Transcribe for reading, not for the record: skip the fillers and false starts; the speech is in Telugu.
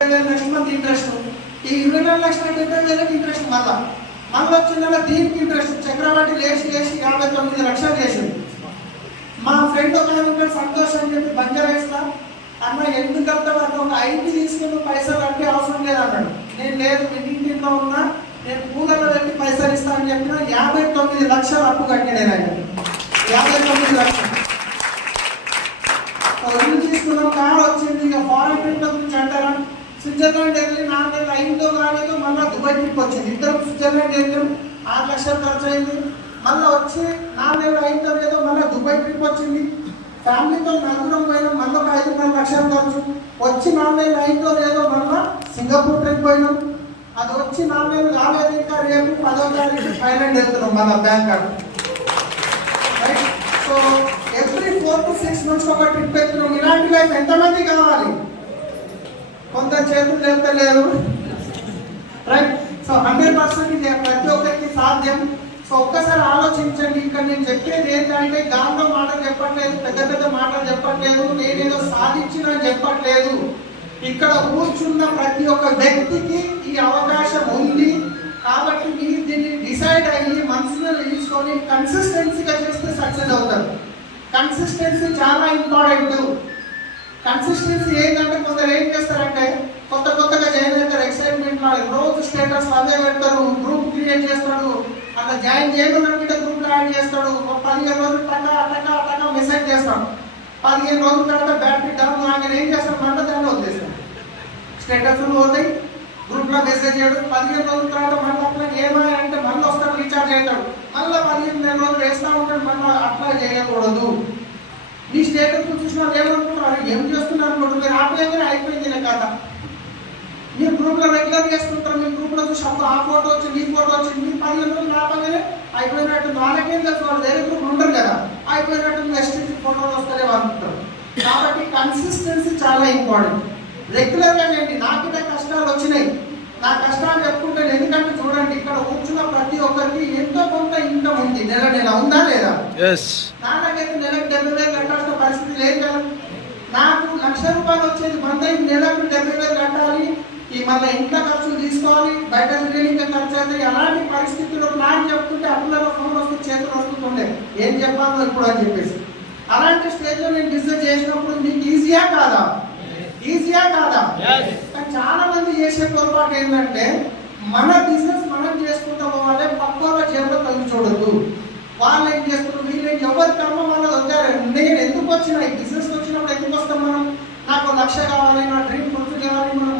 నెక్స్ట్ మంత్ ఇంట్రెస్ట్, ఈ 24,70,000 ఇంట్రెస్ట్ మళ్ళీ వచ్చిన నెల దీనికి ఇంట్రెస్ట్ చక్రవాటి లేచి 59 లక్షలు చేసింది. మా ఫ్రెండ్ ఒక ఆయన సంతోషం అని చెప్పి బంజారా అన్న ఎందుకు కడతావు అంటే ఒక ఐటీ తీసుకుని పైసలు కట్టే అవసరం లేదన్నాడు. నేను లేదు ఇంటింట్లో ఉన్నా, నేను కూలర్లో పెట్టి పైసలు ఇస్తానని చెప్పిన 59 లక్షలు అప్పు కట్టాడు ఆయన. 59 లక్షలు ఇల్లు తీసుకున్నాం, కార్ వచ్చింది. ఇక ఫారెన్ ట్రిప్ గురించి అంటారా, స్విట్జర్లాండ్ వెళ్ళి 4 నెలలు అయిందో కాలేదో మళ్ళీ దుబాయ్ ట్రిప్ వచ్చింది. ఇద్దరు స్విట్జర్లాండ్ వెళ్ళాం, 6 లక్షలు ఖర్చు అయింది. మళ్ళీ వచ్చి 4 నెలలు అయిందో లేదో మళ్ళీ దుబాయ్ ట్రిప్ వచ్చింది. ఫ్యామిలీతో నలుగురం పోయినాం, మళ్ళీ ఒక 5-6 లక్షలు ఖర్చు. వచ్చి 4 నెలలు అయిందో లేదో మళ్ళీ సింగపూర్ ట్రిప్ పోయినాం. అది వచ్చి 4 నెలలు కాలేదు, ఇంకా రేపు 10వ తారీఖు థాయిలాండ్ వెళ్తున్నాం మళ్ళీ Bangkok. Right, so every 4 to 6 months ఒక ట్రిప్ వెళ్తున్నాం. ఇలాంటి లైఫ్ ఎంతమంది కావాలి? కొంత చేతులు లేపలేదు. రైట్, సో 100% ఇది ప్రతి ఒక్కరికి సాధ్యం. సో ఒక్కసారి ఆలోచించండి. ఇక్కడ నేను చెప్పేది ఏంటంటే గాంధీ మాటలు చెప్పట్లేదు, పెద్ద పెద్ద మాటలు చెప్పట్లేదు, నేనేదో సాధించిన చెప్పట్లేదు. ఇక్కడ కూర్చున్న ప్రతి ఒక్క వ్యక్తికి ఈ అవకాశం ఉంది. కాబట్టి మీరు దీన్ని డిసైడ్ అయ్యి మనసులో నిలుచుకొని కన్సిస్టెన్సీగా చేస్తే సక్సెస్ అవుతారు. కన్సిస్టెన్సీ చాలా ఇంపార్టెంట్. కన్సిస్టెన్సీ ఏంటంటే కొందరు ఏం చేస్తారంటే కొత్తగా జాయిన్ అవుతారు, ఎక్సైట్మెంట్ రోజు స్టేటస్ అదే పెడతారు, గ్రూప్ క్రియేట్ చేస్తాడు, అలా జాయిన్ చేయకుండా గ్రూప్ లో యాడ్ చేస్తాడు. 15 రోజులు టకా మెసేజ్ చేస్తాడు. 15 రోజుల తర్వాత బ్యాటరీ డౌన్ ఆయన ఏం చేస్తాడు, మళ్ళీ దాన్ని వదిలేస్తాడు. స్టేటస్లు పోతాయి, గ్రూప్ లో మెసేజ్ చేయడు. 15 రోజుల తర్వాత మళ్ళీ అట్లా ఏమైనా అంటే మళ్ళీ వస్తాడు, రీఛార్జ్ అవుతాడు. మళ్ళీ 15 రోజులు వేస్తూ ఉంటాడు. మళ్ళీ అట్లా చేయకూడదు. మీ స్టేటస్ చూసిన వాళ్ళు ఏమనుకుంటారు, ఏం చేస్తున్నారు అనుకుంటారు. మీరు ఆపేయగానే అయిపోయింది కదా. మీరు గ్రూప్ లో రెగ్యులర్ చేసుకుంటారు, మీ గ్రూప్ లో చూసి అప్పుడు ఆ ఫోటో వచ్చింది, ఈ ఫోటో వచ్చింది, మీరు 15 రోజులు ఆపగానే అయిపోయినట్టు. వాళ్ళకేం తెలుసు, వాళ్ళు వేరే గ్రూప్ ఉంటారు కదా, అయిపోయినట్టు నెక్స్ట్ ఫోటోలు వస్తారే అనుకుంటారు. కాబట్టి కన్సిస్టెన్సీ చాలా ఇంపార్టెంట్. రెగ్యులర్ గా చేయండి. నాకు కష్టాలు వచ్చినాయి, నా కష్టాలు చెప్పుకుంటాను. ఎందుకంటే చూడండి, ఇక్కడ కూర్చున్న ప్రతి ఒక్కరికి ఎంతో కొంత ఇన్కమ్ ఉంది. నెల ఉందా లేదా? నాకైతే నెలకు 70,000 కట్టాల్సిన పరిస్థితి లేదు కదా. నాకు ₹1,00,000 వచ్చేది మంత్ నెలకు 70,000 కట్టాలి. ఈ మళ్ళీ ఇంట్లో ఖర్చులు తీసుకోవాలి, బయట తిరిగి ఖర్చు అయితే. అలాంటి పరిస్థితుల్లో ప్లాన్ చెప్పుకుంటే అప్పులలో ఫోన్ వస్తే చేతులు వస్తుండే ఏం చెప్పాలో ఇప్పుడు అని చెప్పేసి. అలాంటి స్టేజ్ లో నేను బిజినెస్ చేసినప్పుడు మీకు ఈజీయా కాదా? కానీ చాలా మంది చేసే పొరపాటు ఏంటంటే మన బిజినెస్ మనం చేసుకుంటాం, వాళ్ళే పక్క వాళ్ళ జేబులో కలిసి చూడద్దు. వాళ్ళు ఏం చేస్తున్నారు, వీళ్ళు ఎవరి కర్మ వాళ్ళు వచ్చారు. నేను ఎందుకు వచ్చినా ఈ బిజినెస్ వచ్చినప్పుడు ఎందుకు వస్తాం మనం? నాకు 1,00,000 కావాలి, నా డ్రీమ్ ఫుల్ఫిల్ కావాలి, మనం